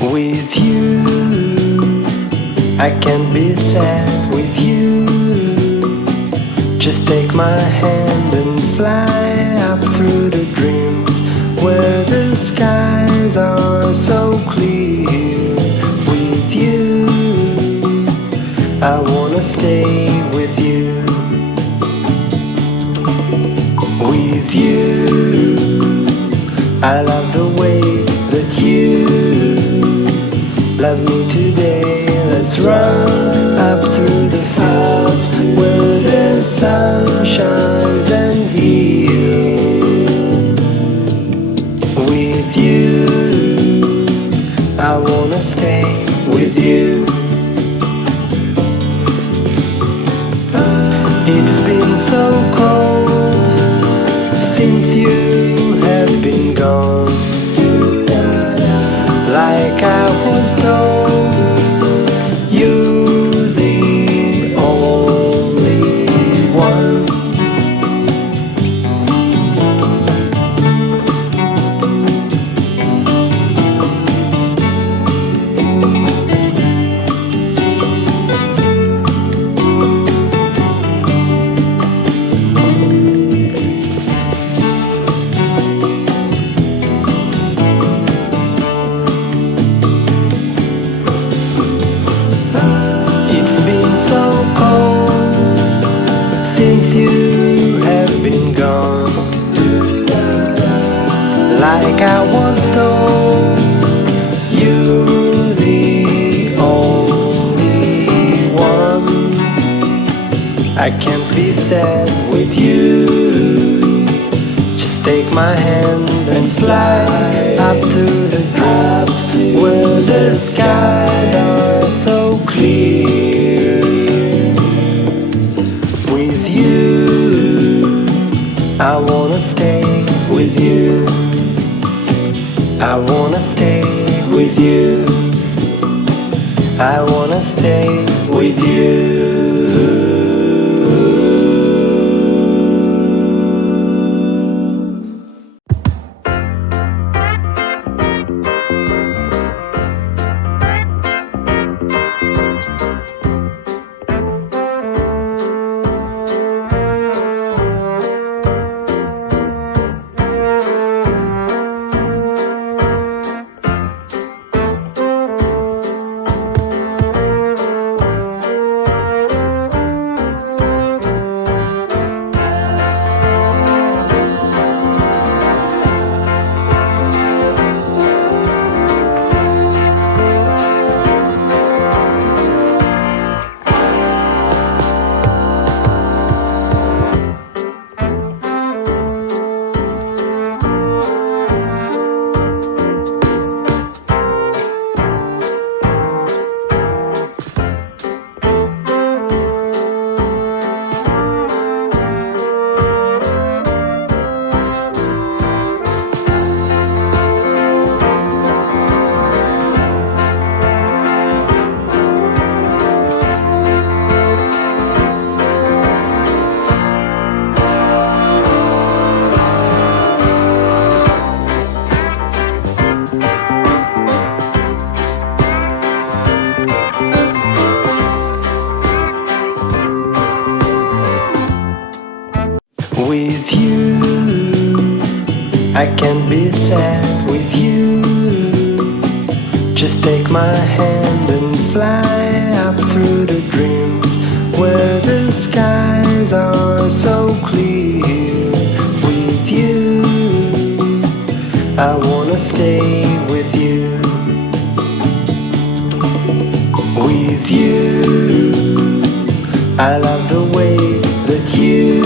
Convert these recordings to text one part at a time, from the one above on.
With you, I can't be sad with you. Just take my hand and fly up through the dreams where the skies are so clear. With you, I wanna stay with you. With you, I love the way that you love me today. Let's run up through the fields where the sun shines and heals. With you, I wanna stay with you. It's been so cold since you have been gone. Like I was told, you're the only one. Since you have been gone, like I was told, you're the only one. I can't be sad with you. Just take my hand and fly up to the dreams where the skies are so clear. With you, I wanna stay with you. I wanna stay with you. I wanna stay with you. With you, I can't be sad with you. Just take my hand and fly up through the dreams where the skies are so clear. With you, I wanna stay with you. With you, I love the way that you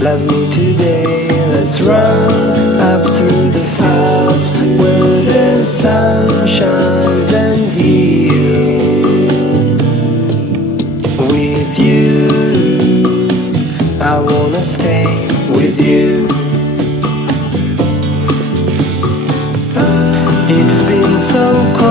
love me today. Let's run up through the fields where the sun shines and heals. With you, I wanna stay with you. It's been so cold